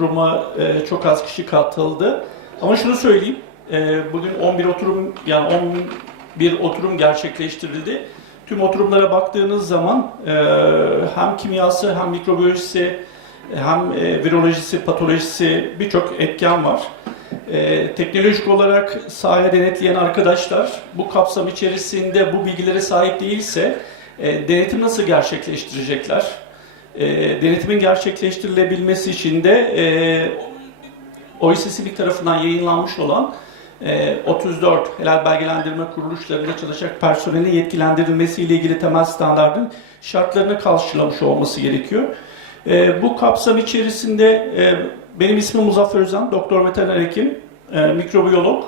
oturuma çok az kişi katıldı. Ama şunu söyleyeyim, bugün 11 oturum gerçekleştirildi. Tüm oturumlara baktığınız zaman hem kimyası, hem mikrobiyolojisi, hem virolojisi, patolojisi birçok etken var. Teknolojik olarak sahaya denetleyen arkadaşlar bu kapsam içerisinde bu bilgilere sahip değilse denetim nasıl gerçekleştirecekler? Denetimin gerçekleştirilebilmesi için de OECD tarafından yayınlanmış olan 34 helal belgelendirme kuruluşlarında çalışacak personelin yetkilendirilmesiyle ilgili temel standardın şartlarını karşılamış olması gerekiyor. Bu kapsam içerisinde benim ismim Muzaffer Özen, doktor veteriner hekim, mikrobiyolog.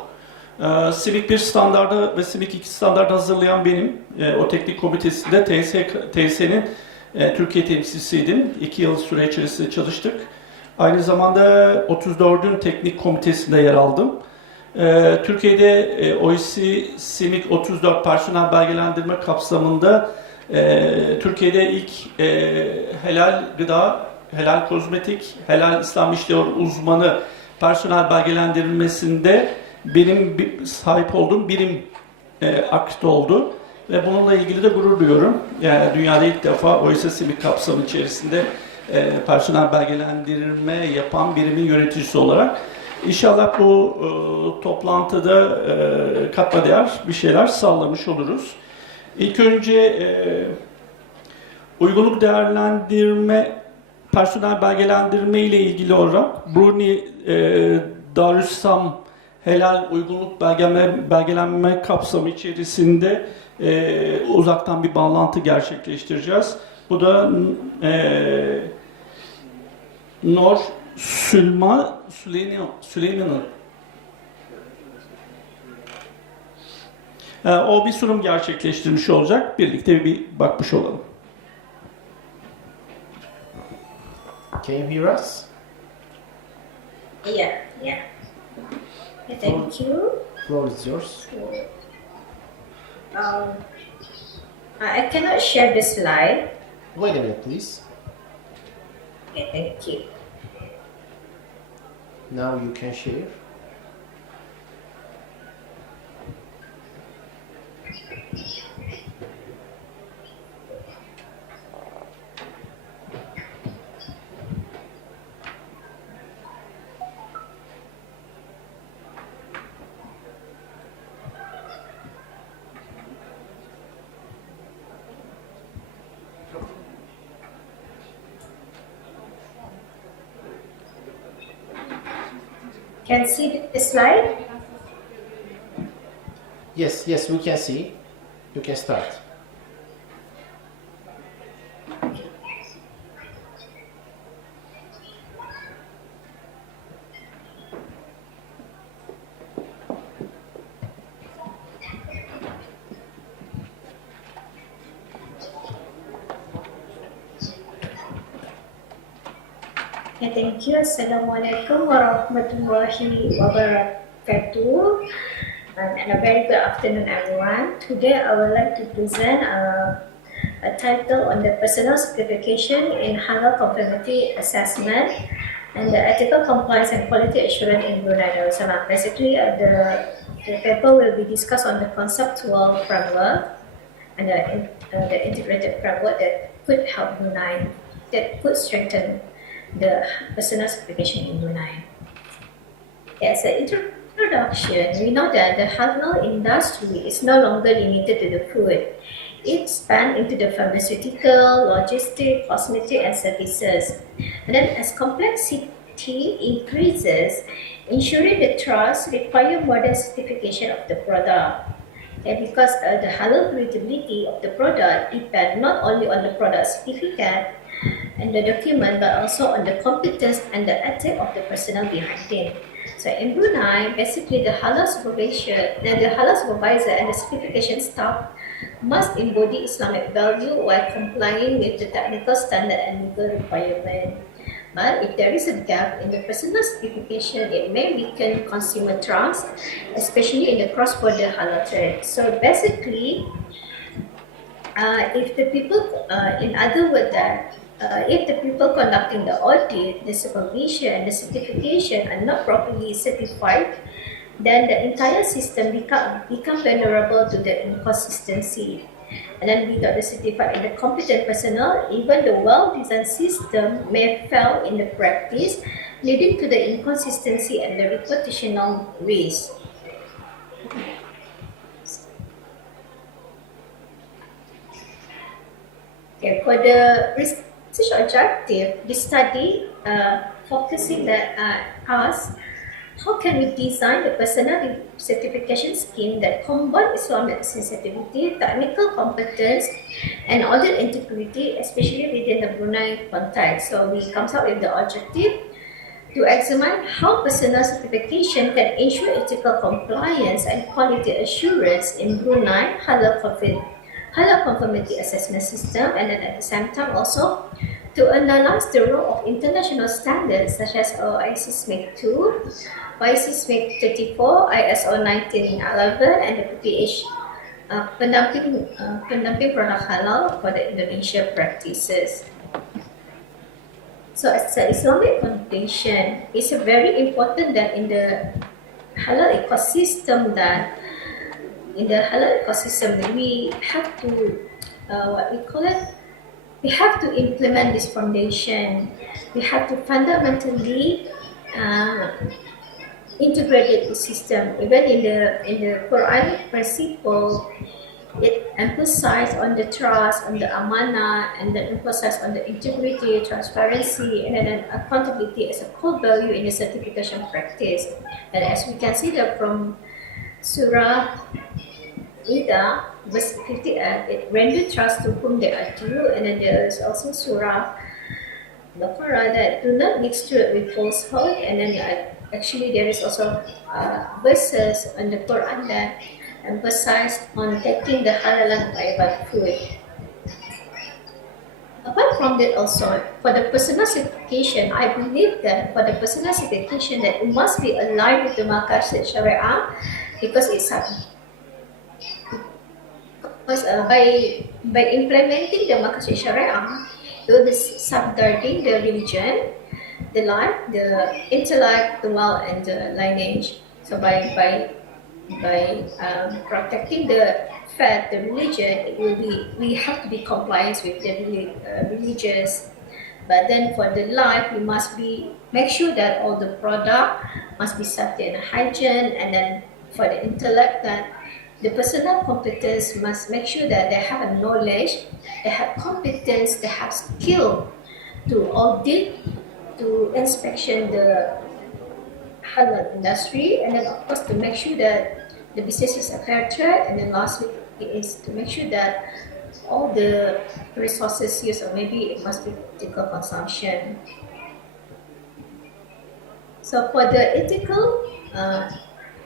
SİMİK 1 standardı ve SİMİK 2 standardı hazırlayan benim. O teknik komitesinde TSE'nin Türkiye temsilcisiydim. 2 yıl süre içerisinde çalıştık. Aynı zamanda 34'ün teknik komitesinde yer aldım. Türkiye'de OECD SİMİK 34 personel belgelendirme kapsamında Türkiye'de ilk helal gıda, helal kozmetik, helal İslam işleri uzmanı personel belgelendirilmesinde benim sahip olduğum birim akredite oldu. Ve bununla ilgili de gurur duyuyorum. Yani dünyada ilk defa OECD SİMİK kapsamı içerisinde personel belgelendirme yapan birimin yöneticisi olarak. İnşallah bu toplantıda katma değer bir şeyler sağlamış oluruz. İlk önce uygunluk değerlendirme, personel belgelendirme ile ilgili olarak Brunei Darussalam helal uygunluk belgelenme kapsamı içerisinde uzaktan bir bağlantı gerçekleştireceğiz. Bu da Norkhairiah Sulaiman. O bir sunum gerçekleştirmiş olacak. Birlikte bir bakmış olalım. Can you hear us? Yeah. Thank you. Floor is yours. I cannot share the slide. Wait a minute, please. Okay, thank you. Now you can share. Can see the slide? Yes, we can see. You can start. Okay, thank you. Assalamualaikum warahmatullahi wabarakatuh. And a very good afternoon, everyone. Today, I would like to present a title on the personal certification in Halal Conformity Assessment and the ethical compliance and quality assurance in Brunei Darussalam. Basically, the paper will be discussed on the conceptual framework and the integrated framework that could help Brunei, that could strengthen the personal certification in Brunei. As an introduction, we know that the halal industry is no longer limited to the food. It spans into the pharmaceutical, logistic, cosmetic, and services. And then as complexity increases, ensuring the trust requires modern certification of the product. And because the halal credibility of the product depends not only on the product certificate and the document, but also on the competence and the ethic of the personnel behind it. So in Brunei, basically the halal supervisor and the certification staff must embody Islamic value while complying with the technical standard and legal requirement. But if there is a gap in the personal certification, it may weaken consumer trust, especially in the cross-border halal trade. So basically, if the people, in other words, that if the people conducting the audit, the supervision, the certification are not properly certified, then the entire system become vulnerable to the inconsistency. And then without the certified and the competent personnel, even the well-designed system may fail in the practice, leading to the inconsistency and the reputational risk. Okay, for the research objective, this study focusing that asks how can we design the personal certification scheme that combine Islamic sensitivity, technical competence, and audit integrity, especially within the Brunei context. So we comes up with the objective to examine how personal certification can ensure ethical compliance and quality assurance in Brunei Halal Conformity assessment system, and then at the same time also to analyze the role of international standards such as OIC SMIC 2, OIC SMIC 34, ISO 1911, and the PPH pendamping produk halal for the Indonesia practices. So as an Islamic foundation, it's very important that in the halal ecosystem we have to we have to implement this foundation. We have to fundamentally integrate the system. Even in the Quranic principle, it emphasizes on the trust, on the amanah, and the emphasis on the integrity, transparency, and then accountability as a core value in the certification practice. And as we can see that from Surah Ida, verse 58, it render trust to whom they are due, and then there is also Surah Norkhairiah that do not mix truth with falsehood, and then actually there is also verses on the Quran that emphasize on taking the halal and tayyibat food. Apart from that also, for the personal certification, I believe that for the personal certification that it must be aligned with the Maqasid Syariah, because it's by implementing the Maqasid Syariah, it will be safeguarding the religion, the life, the intellect, the wealth, and the lineage. So by protecting the faith, the religion, we have to be compliant with the religious. But then for the life, we must make sure that all the product must be safety and hygiene. And then for the intellect, that the personal competence must make sure that they have a knowledge, they have competence, they have skill to audit, to inspection the halal industry, and then of course to make sure that the business is a fair trade, and then lastly is to make sure that all the resources used, or maybe it must be ethical consumption. So for the ethical,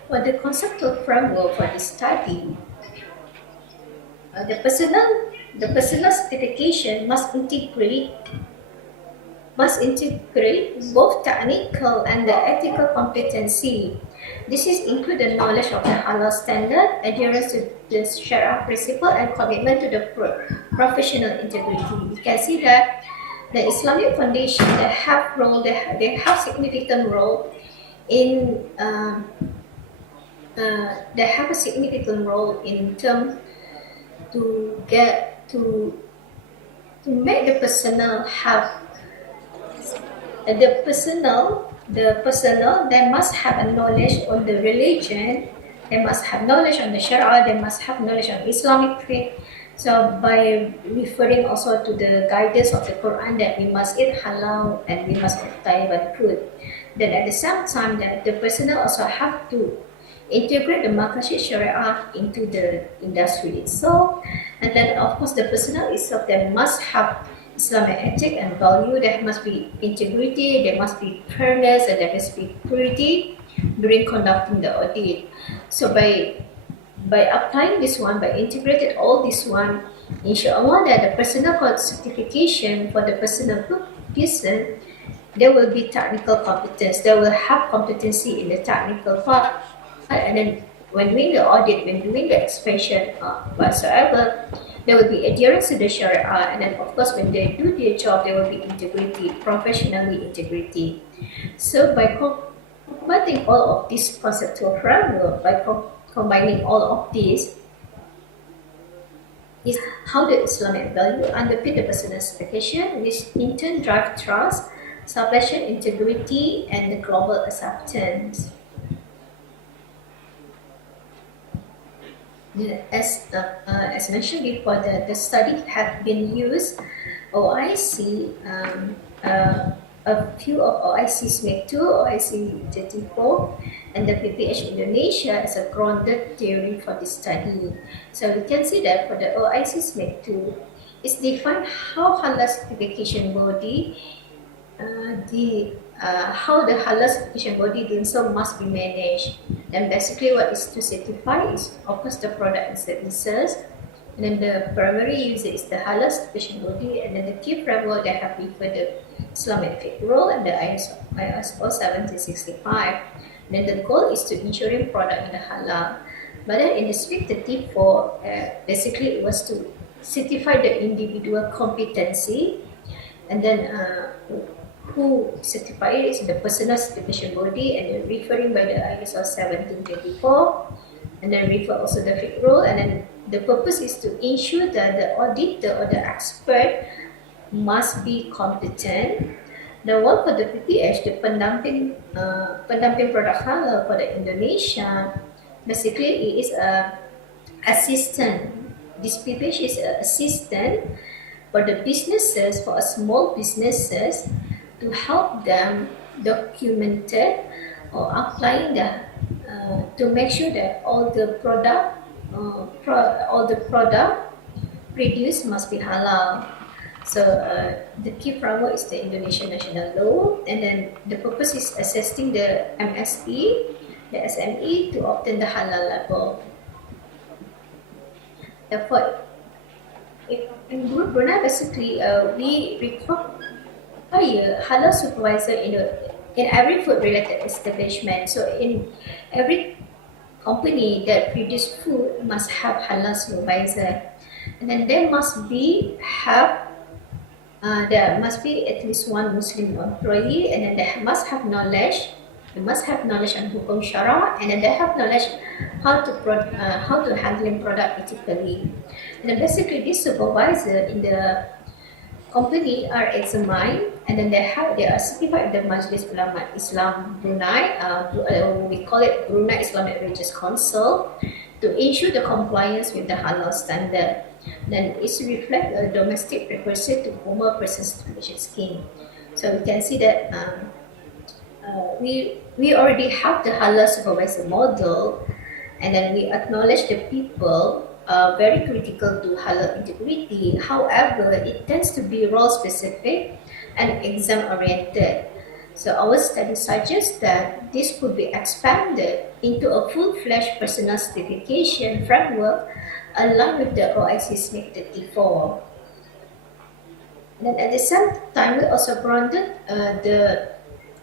for the conceptual framework for this study, the personal certification must integrate both technical and the ethical competency. This is include the knowledge of the halal standard, adherence to the Sharia principle, and commitment to the professional integrity. You can see that the Islamic foundation they have significant role in they have a significant role in terms to make the personnel have the personnel they must have a knowledge on the religion, they must have knowledge on the Sharia, they must have knowledge on Islamic faith. So by referring also to the guidance of the Quran that we must eat halal and we must eat tayyibat food, then at the same time that the personnel also have to integrate the Maqasid Syariah into the industry itself. And then of course the personnel itself, they must have Islamic ethic and value, there must be integrity, there must be fairness, and there must be purity during conducting the audit. So by applying this one, by integrating all this one, inshallah that the personal certification for the personal person, there will be technical competence, they will have competency in the technical part. And then when doing the audit, when doing the inspection whatsoever, there will be adherence to the Sharia, and then of course when they do their job, there will be integrity, professionally integrity. So by converting all of this conceptual framework, by combining all of these, is how the Islamic value underpin the personal certification, which in turn drive trust, supply chain integrity, and the global acceptance. As mentioned before, the study had been used OIC, a few of OIC SMEC 2, OIC 34, and the PPH Indonesia as a grounded theory for this study. So we can see that for the OIC SMEC 2, it's defined how Halal certification body, how the Halal certification body doing so must be managed. And basically what is to certify is of course the product and services, and then the primary user is the Halal certification body, and then the key framework that have referred the Islamic fiqh rule and the ISO 1765. And then the goal is to ensuring product in the halal. But then in the SMEC 34, basically it was to certify the individual competency, and then who certify it is the personal certification body, and then referring by the ISO 1724, and then refer also the fiqh rule, and then the purpose is to ensure that the auditor or the expert must be competent. The one for the PPH, the pendamping product halal for the Indonesia, basically it is a assistant. This PPH is an assistant for the businesses, for small businesses, to help them document it or applying the to make sure that all the product produced must be halal. So the key framework is the Indonesian national law, and then the purpose is assessing the MSE, the SME to obtain the halal level. Therefore, in Brunei, basically we require halal supervisor in every food-related establishment. So in every company that produce food must have halal supervisor, and then there must be at least one Muslim employee, and then they must have knowledge. They must have knowledge on hukum syara, and then they have knowledge how to handling product ethically. And then basically this supervisor in the company are examined, and then they are certified by the Majlis Ulama Islam Brunei. We call it Brunei Islamic Religious Council, to ensure the compliance with the halal standard. Then it's reflect a domestic precursor to formal person certification scheme. So we can see that we already have the halal supervisor model, and then we acknowledge the people very critical to halal integrity. However, it tends to be role specific and exam oriented. So our study suggests that this could be expanded into a full-fledged personal certification framework aligned with the OIC SMEC 34. And then at the same time, we also grounded the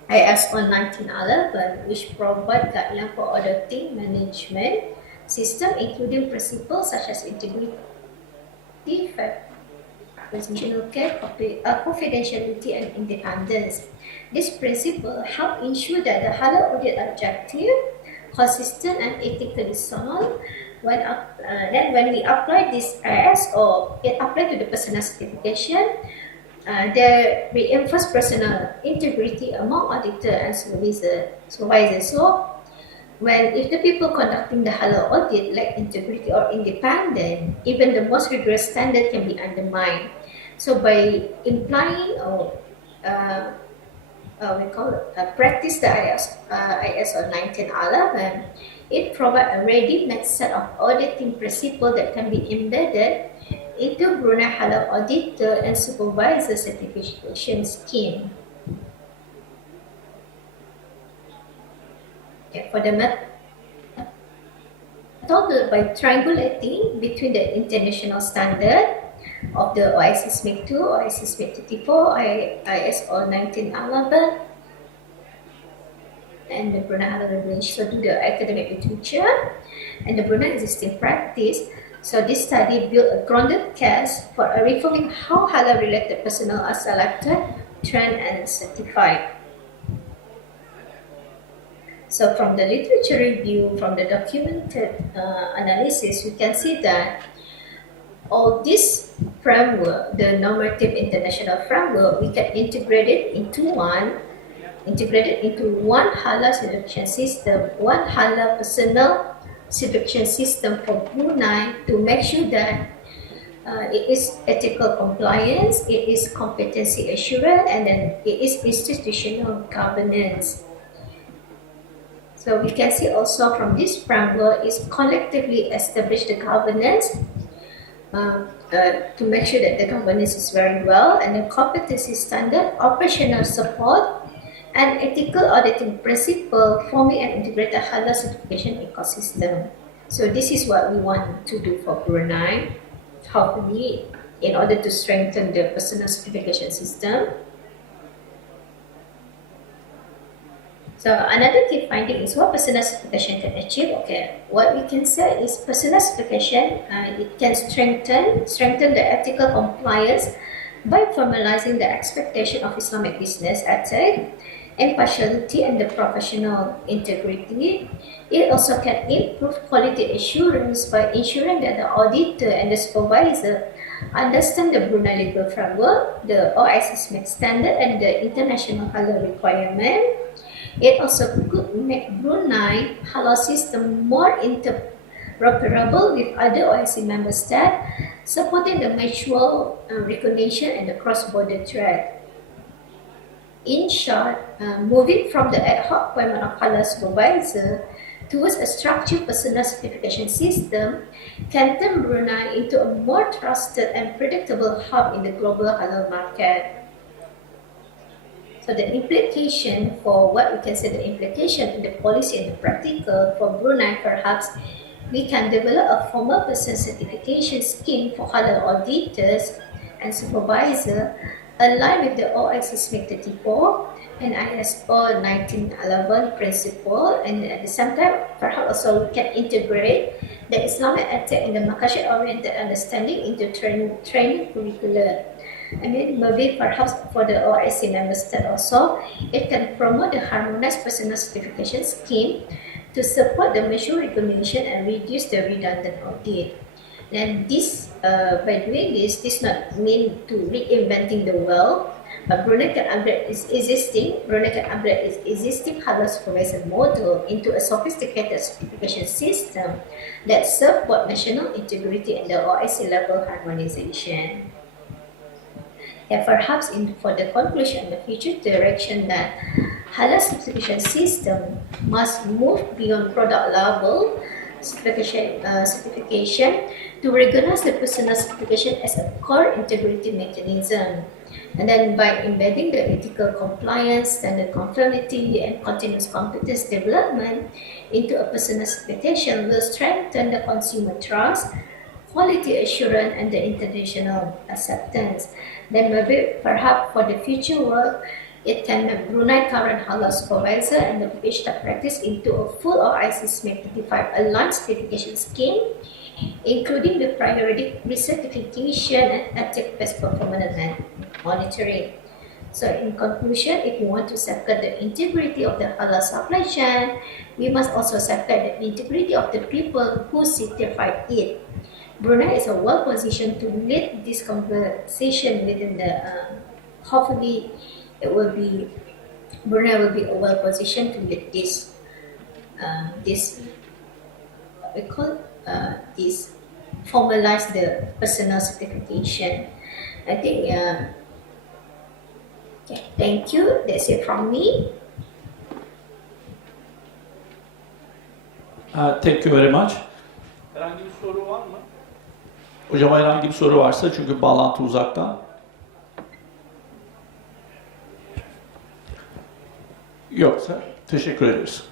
ISO 1911, which provide guidelines for auditing management system, including principles such as integrity, professional care, confidentiality, and independence. This principle help ensure that the halal audit objective, consistent and ethically sound. Then when we apply this as or it apply to the personal certification, they reinforce personal integrity among auditor and supervisor. So if the people conducting the halal audit lack integrity or independent, even the most rigorous standard can be undermined. So by implying we call it practice the ISO 1911, it provides a ready-made set of auditing principles that can be embedded into Brunei Halal Auditor and Supervisor Certification Scheme. Okay, for the method, by triangulating between the international standard of the OIC SMEC 2, OIC SMEC 34, ISO 1911, and the Brunei Halal Regulation, so to the academic literature and the Brunei existing practice, So this study built a grounded case for reforming how halal-related personnel are selected, trained, and certified. So from the literature review, from the documented analysis, we can see that all this framework, the normative international framework, we can integrate it into one halal certification system, one halal personnel certification system for Brunei to make sure that it is ethical compliance, it is competency assurance, and then it is institutional governance. So we can see also from this framework is collectively establish the governance to make sure that the governance is very well, and the competency standard, operational support, and ethical auditing principle forming an integrated halal certification ecosystem. So this is what we want to do for Brunei, hopefully, in order to strengthen the personal certification system. So another key finding is what personal certification can achieve. Okay, what we can say is personal certification, it can strengthen the ethical compliance by formalizing the expectation of Islamic business ethics, impartiality, and the professional integrity. It also can improve quality assurance by ensuring that the auditor and the supervisor understand the Brunei legal framework, the OIC SMIC standard, and the international halal requirement. It also could make Brunei halal system more interoperable with other OIC member states, supporting the mutual recognition and the cross-border trade. In short, moving from the ad hoc appointment of halal supervisor towards a structured personal certification system can turn Brunei into a more trusted and predictable hub in the global halal market. So the implication for what we can say the implication in the policy and the practical for Brunei, perhaps we can develop a formal person certification scheme for halal auditors and supervisor aligned with the OIC SMIC 34 and ISO 1911 principle, and at the same time perhaps also we can integrate the Islamic ethics and the Makashid-oriented understanding into training curricula. I mean, maybe perhaps for the OIC member state also, it can promote the harmonized personal certification scheme to support the mutual recognition and reduce the redundant audit. And this, by doing this not mean to reinventing the wheel, but Brunei can upgrade its existing halal supervisor model into a sophisticated certification system that support national integrity and the OIC level harmonization. And perhaps for the conclusion, the future direction that halal certification system must move beyond product level certification to recognize the personal certification as a core integrity mechanism. And then by embedding the ethical compliance, standard conformity, and continuous competence development into a personal certification will strengthen the consumer trust, quality assurance, and the international acceptance. Then maybe perhaps for the future work, it can make Brunei current halal supervisor and the PhD practice into a full OIC SMIC 35 aligned certification scheme, including the periodic recertification and ethics-based performance monitoring. So in conclusion, if we want to safeguard the integrity of the halal supply chain, we must also safeguard the integrity of the people who certify it. Brunei is well positioned to lead this conversation within the, hopefully Brunei will be well positioned to lead this formalize the personal certification. I think, okay, thank you. That's it from me. Thank you very much. Herhangi bir soru var mı? Hocam herhangi bir soru varsa, çünkü bağlantı uzaktan. Yoksa teşekkür ederiz.